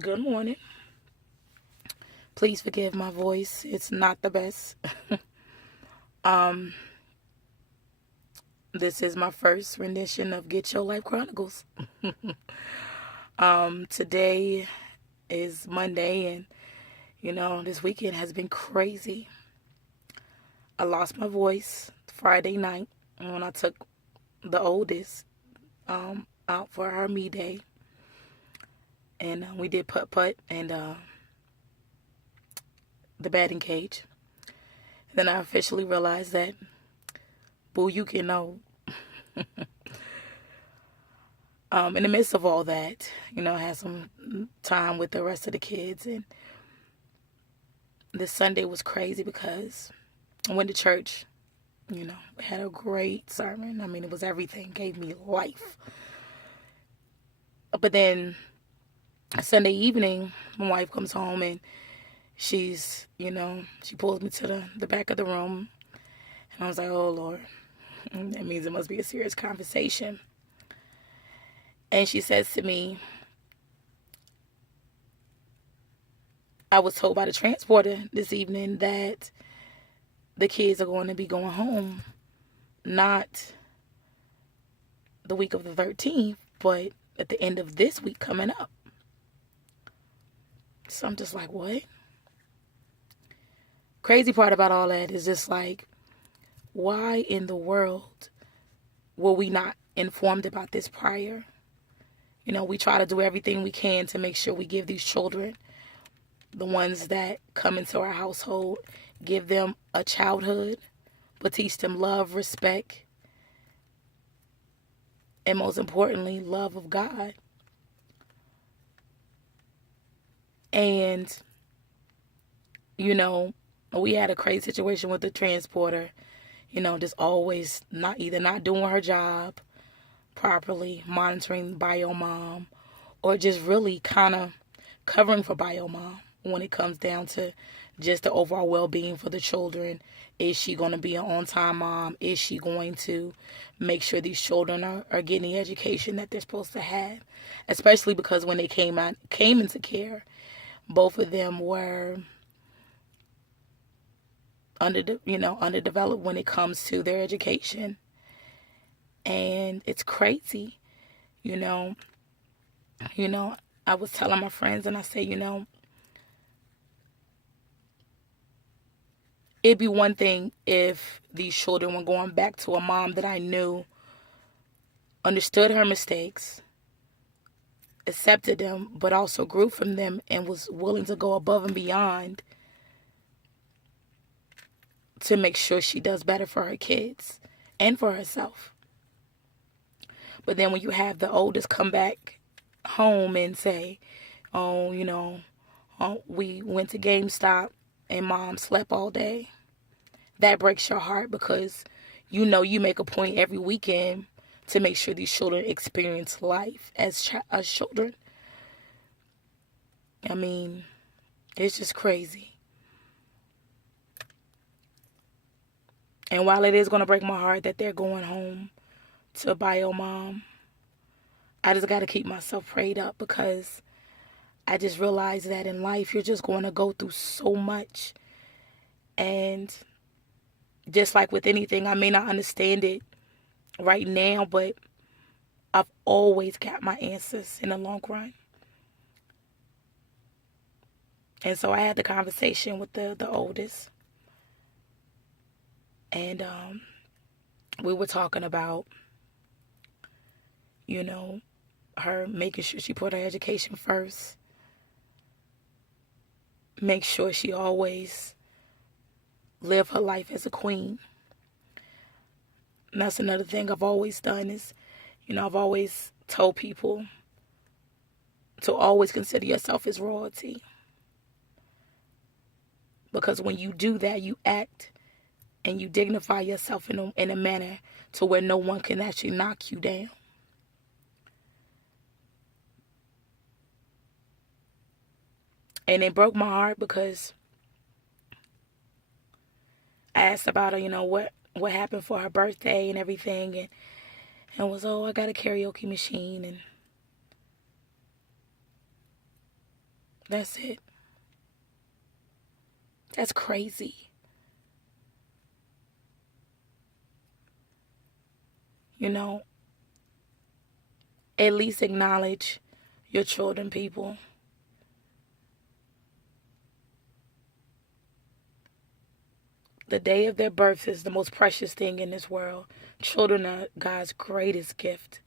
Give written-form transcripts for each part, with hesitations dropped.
Good morning. Please forgive my voice. It's not the best. um, this is my first rendition of Get Your Life Chronicles. Today is Monday, and this weekend has been crazy. I lost my voice Friday night when I took the oldest out for her me day, and we did putt putt and the batting cage. And then I officially realized that, boo, you can know. In the midst of all that, I had some time with the rest of the kids, and this Sunday was crazy because I went to church, had a great sermon. I mean, it was everything, gave me life. But then Sunday evening, my wife comes home and she's, she pulls me to the back of the room, and I was like, oh, Lord, that means it must be a serious conversation. And she says to me, I was told by the transporter this evening that the kids are going to be going home, not the week of the 13th, but at the end of this week coming up. So I'm just like, what? Crazy part about all that is just like, why in the world were we not informed about this prior? We try to do everything we can to make sure we give these children, the ones that come into our household, give them a childhood, but teach them love, respect, and most importantly, love of God. And, we had a crazy situation with the transporter, just always not doing her job properly, monitoring bio mom, or just really kind of covering for bio mom when it comes down to just the overall well-being for the children. Is she going to be an on-time mom? Is she going to make sure these children are getting the education that they're supposed to have? Especially because when they came into care, both of them were underdeveloped when it comes to their education. And it's crazy, I was telling my friends, and I say, it'd be one thing if these children were going back to a mom that I knew, understood her mistakes, accepted them, but also grew from them and was willing to go above and beyond to make sure she does better for her kids and for herself. But then when you have the oldest come back home and say, oh, we went to GameStop and mom slept all day, that breaks your heart because you make a point every weekend to make sure these children experience life as children. I mean, it's just crazy. And while it is going to break my heart that they're going home to bio mom, I just got to keep myself prayed up because I just realized that in life you're just going to go through so much. And just like with anything, I may not understand it right now, but I've always got my answers in the long run. And so I had the conversation with the oldest. And we were talking about, her making sure she put her education first. Make sure she always live her life as a queen. And that's another thing I've always done is, I've always told people to always consider yourself as royalty. Because when you do that, you act and you dignify yourself in a manner to where no one can actually knock you down. And it broke my heart because I asked about her, what happened for her birthday and everything, and was, I got a karaoke machine, and That's it. That's crazy. You know, at least acknowledge your children, people. The day of their birth is the most precious thing in this world. Children are God's greatest gift.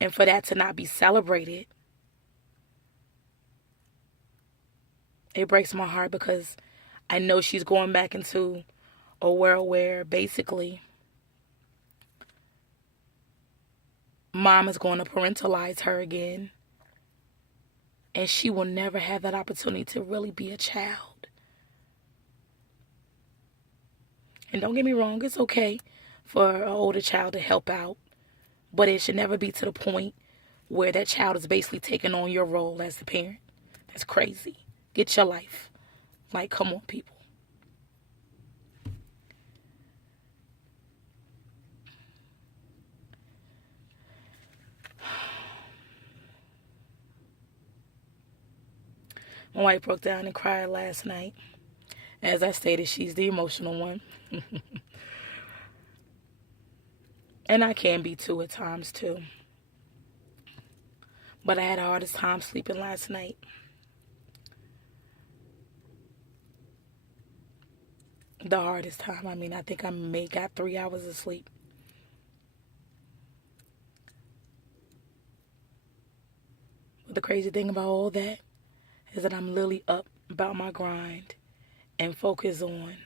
And for that to not be celebrated, it breaks my heart, because I know she's going back into a world where basically mom is going to parentalize her again. And she will never have that opportunity to really be a child. And don't get me wrong, it's okay for an older child to help out. But it should never be to the point where that child is basically taking on your role as the parent. That's crazy. Get your life. Like, come on, people. My wife broke down and cried last night. As I stated, she's the emotional one. And I can be too at times too. But I had the hardest time sleeping last night. The hardest time. I mean, I think I may got 3 hours of sleep. But the crazy thing about all that is that I'm literally up about my grind and focus on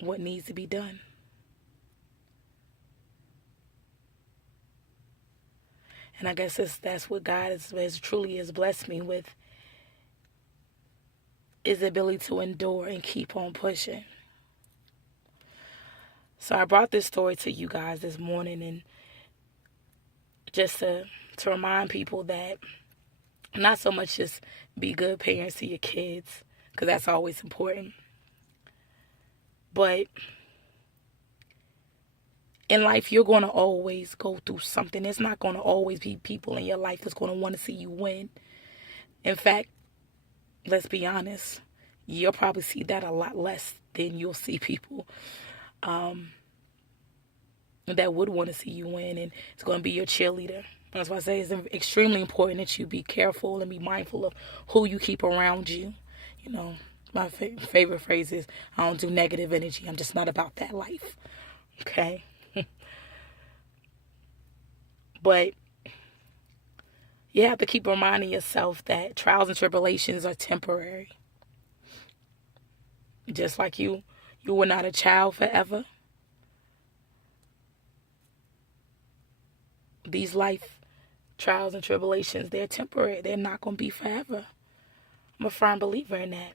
what needs to be done. And I guess that's what God has truly blessed me with, is the ability to endure and keep on pushing. So I brought this story to you guys this morning, and just to remind people that not so much just be good parents to your kids, because that's always important, but in life, you're going to always go through something. There's not going to always be people in your life that's going to want to see you win. In fact, let's be honest, you'll probably see that a lot less than you'll see people that would want to see you win, and it's going to be your cheerleader. That's why I say it's extremely important that you be careful and be mindful of who you keep around you. You know, my favorite phrase is, I don't do negative energy. I'm just not about that life. Okay? But you have to keep reminding yourself that trials and tribulations are temporary. Just like you were not a child forever. These life trials and tribulations, they're temporary. They're not going to be forever. I'm a firm believer in that.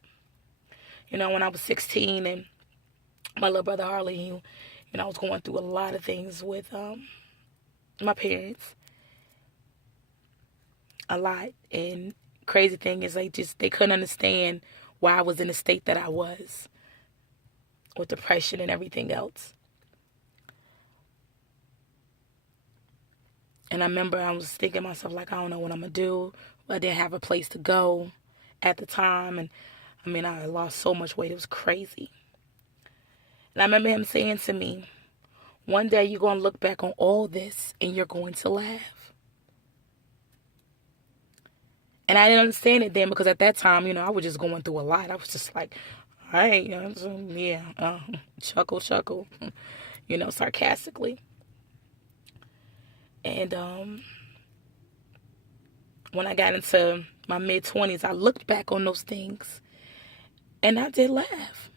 You know, when I was 16 and my little brother Harley, I was going through a lot of things with my parents. A lot. And crazy thing is they couldn't understand why I was in the state that I was, with depression and everything else. And I remember I was thinking to myself, like, I don't know what I'm going to do. I didn't have a place to go at the time. And I mean, I lost so much weight. It was crazy. And I remember him saying to me, one day you're going to look back on all this and you're going to laugh. And I didn't understand it then, because at that time, I was just going through a lot. I was just like, all right, chuckle, sarcastically. And when I got into my mid-20s, I looked back on those things and I did laugh.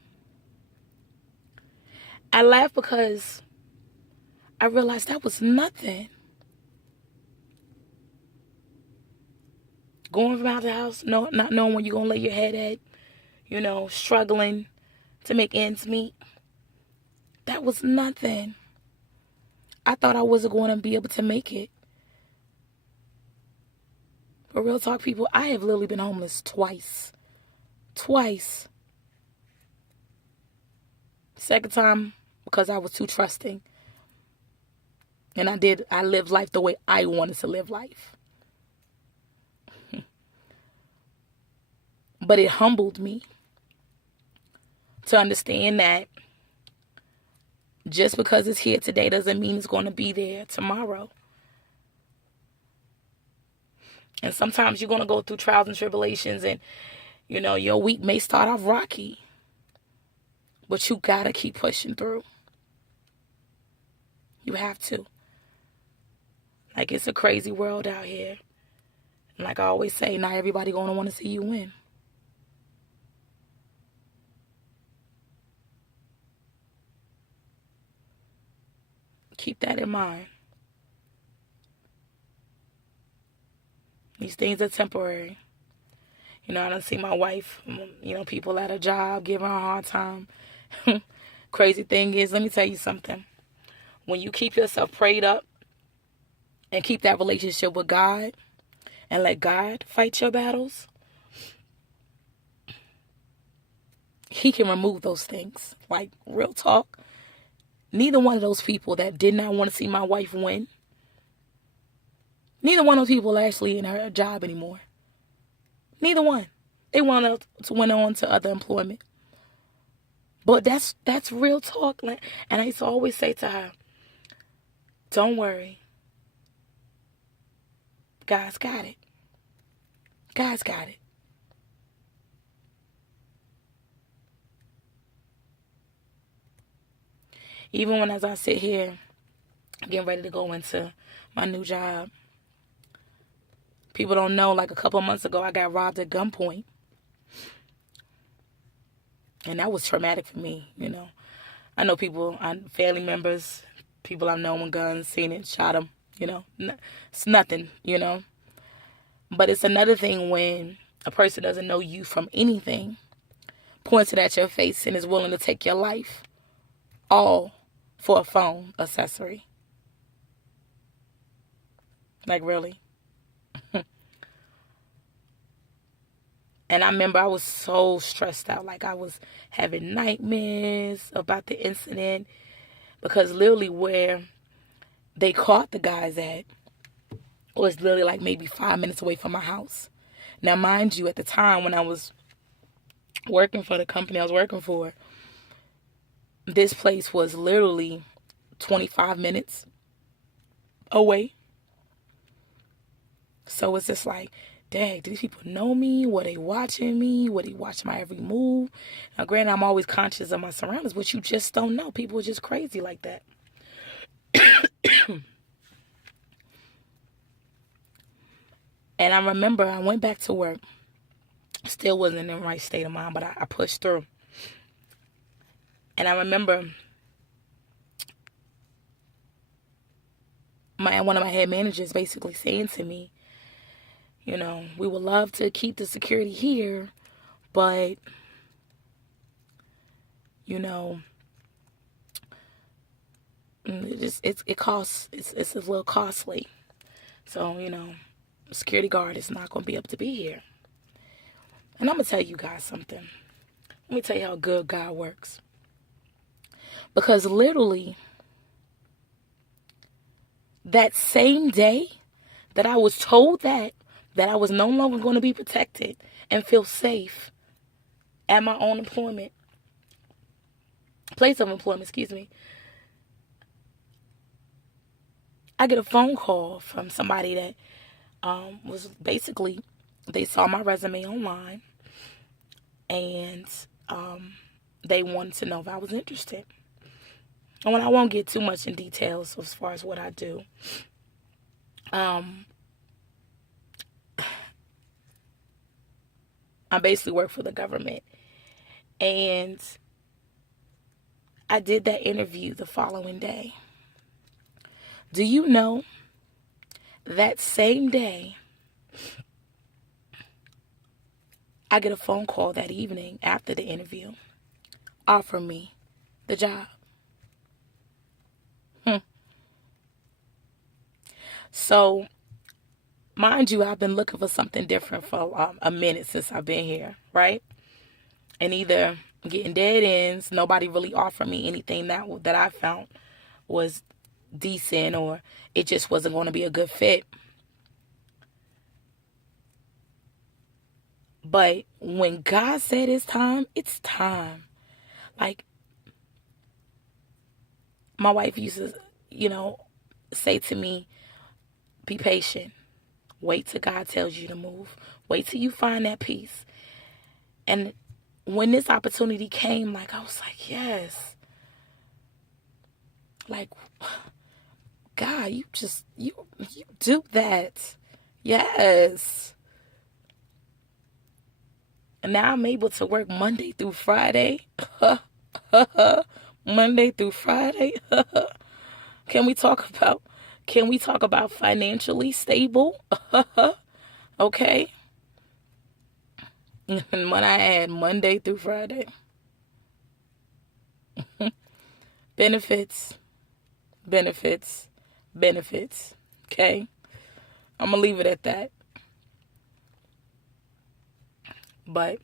I laughed because I realized that was nothing. Going from house to house, not knowing where you're going to lay your head at, struggling to make ends meet. That was nothing. I thought I wasn't going to be able to make it. But real talk, people, I have literally been homeless twice. Twice. Second time, because I was too trusting. And I lived life the way I wanted to live life. But it humbled me to understand that just because it's here today doesn't mean it's going to be there tomorrow. And sometimes you're going to go through trials and tribulations, and, you know, your week may start off rocky. But you got to keep pushing through. You have to. Like, it's a crazy world out here. And like I always say, not everybody going to want to see you win. Keep that in mind. These things are temporary. You know, I done see my wife, you know, people at her job giving her a hard time. Crazy thing is, let me tell you something. When you keep yourself prayed up and keep that relationship with God and let God fight your battles, He can remove those things. Like, real talk. Neither one of those people that did not want to see my wife win, neither one of those people are actually in her job anymore. Neither one. They went on to other employment. But that's real talk. And I used to always say to her, don't worry. God's got it. God's got it. Even when as I sit here getting ready to go into my new job, people don't know, like a couple of months ago, I got robbed at gunpoint. And that was traumatic for me, you know. I know people, family members, people I've known with guns, seen it, shot them, you know. It's nothing, you know. But it's another thing when a person doesn't know you from anything, points it at your face, and is willing to take your life, all for a phone accessory. Like, really? And I remember I was so stressed out. Like, I was having nightmares about the incident, because literally where they caught the guys at was literally like maybe 5 minutes away from my house. Now, mind you, at the time when I was working for the company I was working for, this place was literally 25 minutes away. So it's just like, dang, do these people know me? Were they watching me? Were they watching my every move? Now, granted, I'm always conscious of my surroundings, but you just don't know. People are just crazy like that. And I remember I went back to work. Still wasn't in the right state of mind, but I pushed through. And I remember one of my head managers basically saying to me, you know, we would love to keep the security here, but, you know, it costs, it's a little costly. So, you know, the security guard is not going to be able to be here. And I'm going to tell you guys something. Let me tell you how good God works. Because literally, that same day that I was told that I was no longer going to be protected and feel safe at my own place of employment, excuse me, I get a phone call from somebody that was basically, they saw my resume online, and they wanted to know if I was interested. And I won't get too much in details as far as what I do. I basically work for the government. And I did that interview the following day. Do you know that same day, I get a phone call that evening after the interview, offer me the job. So, mind you, I've been looking for something different for a minute since I've been here, right? And either getting dead ends, nobody really offered me anything that I found was decent, or it just wasn't going to be a good fit. But when God said it's time, it's time. Like, my wife used to, say to me, be patient. Wait till God tells you to move. Wait till you find that peace. And when this opportunity came, like, I was like, yes. Like, God, you do that. Yes. And now I'm able to work Monday through Friday. Monday through Friday. Can we talk about financially stable? Okay. And when I add Monday through Friday. Benefits. Okay. I'm going to leave it at that. But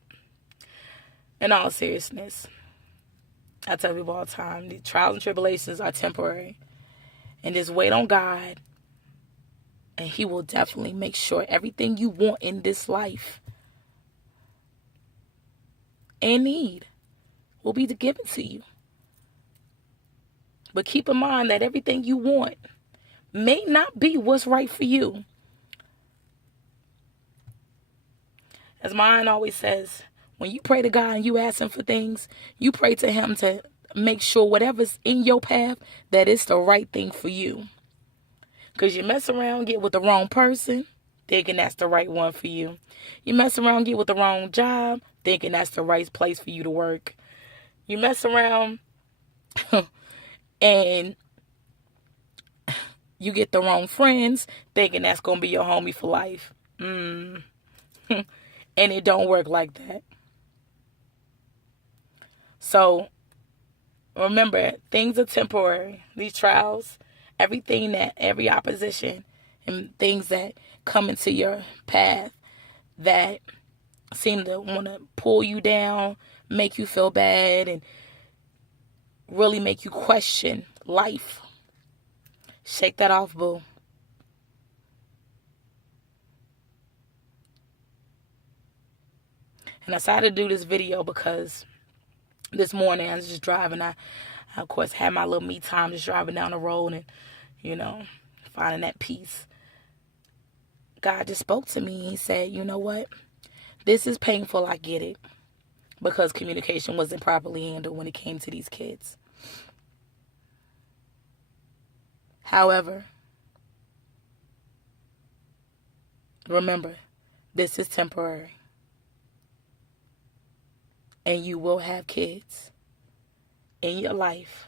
in all seriousness, I tell people all the time, the trials and tribulations are temporary. And just wait on God. And He will definitely make sure everything you want in this life and need will be given to you. But keep in mind that everything you want may not be what's right for you. As mine always says, when you pray to God and you ask Him for things, you pray to Him to make sure whatever's in your path, that it's the right thing for you. Because you mess around, get with the wrong person, thinking that's the right one for you. You mess around, get with the wrong job, thinking that's the right place for you to work. You mess around and you get the wrong friends, thinking that's going to be your homie for life. And it don't work like that. So remember, things are temporary. These trials, every opposition and things that come into your path that seem to want to pull you down, make you feel bad, and really make you question life. Shake that off, boo. And I decided to do this video because this morning I was just driving. I of course, had my little me time just driving down the road and, finding that peace. God just spoke to me. He said, you know what? This is painful. I get it. Because communication wasn't properly handled when it came to these kids. However, remember, this is temporary. And you will have kids in your life